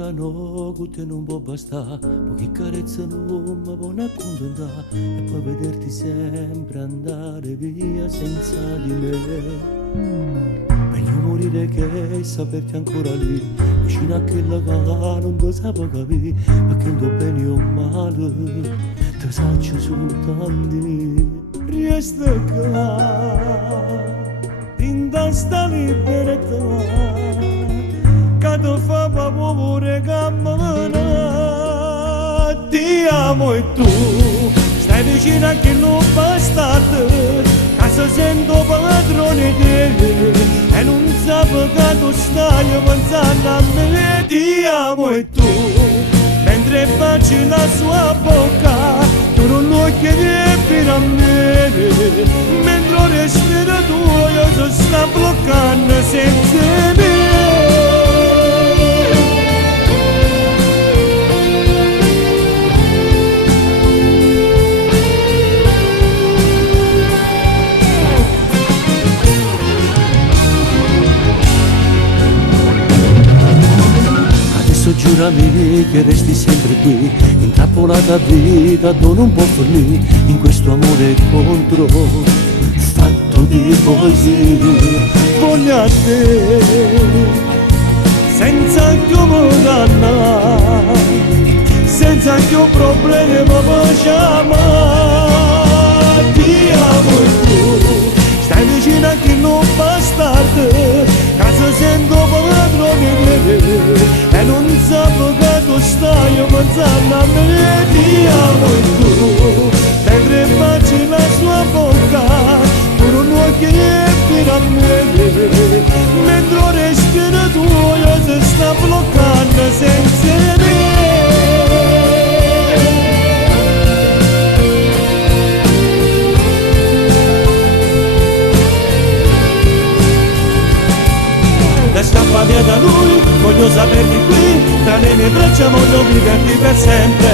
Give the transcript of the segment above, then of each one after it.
ancora no, che te non può bastare, poche carezze non mi può accontentare e poi vederti sempre andare via senza di me. Meglio morire che saperti ancora lì, vicino a quella che non ti sapevo capire, perché non do bene o male, ti saccio soltanto. Resta qua, in testa libertà, che ti fa paura che me ti amo e tu stai vicino a che non bastardo, che si sento padrone di te e non sape che tu stai pensando a me. Ti amo e tu mentre baci la sua bocca, tu non lo chiedi per a me, mentre il respiro tuo si sta bloccando senza me. Giurami che resti sempre qui, intrappolata a vita dove non può finire, in questo amore contro, fatto di poesie. Voglio a te, senza più modanna, senza più problemi ma facciamo. Ti amo e tu, stai vicino a chi non bastardo, che si sento padrone di te e non sapevo che tu stai pensando a me. Ti amo e tu mentre baci la sua bocca, tu non lo chiedi per a me, mentre il respiro tuo si sta bloccando senza me. Scappa via da lui, voglio saperti qui, tra le mie braccia voglio viverti per sempre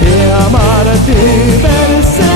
e amarti per sempre.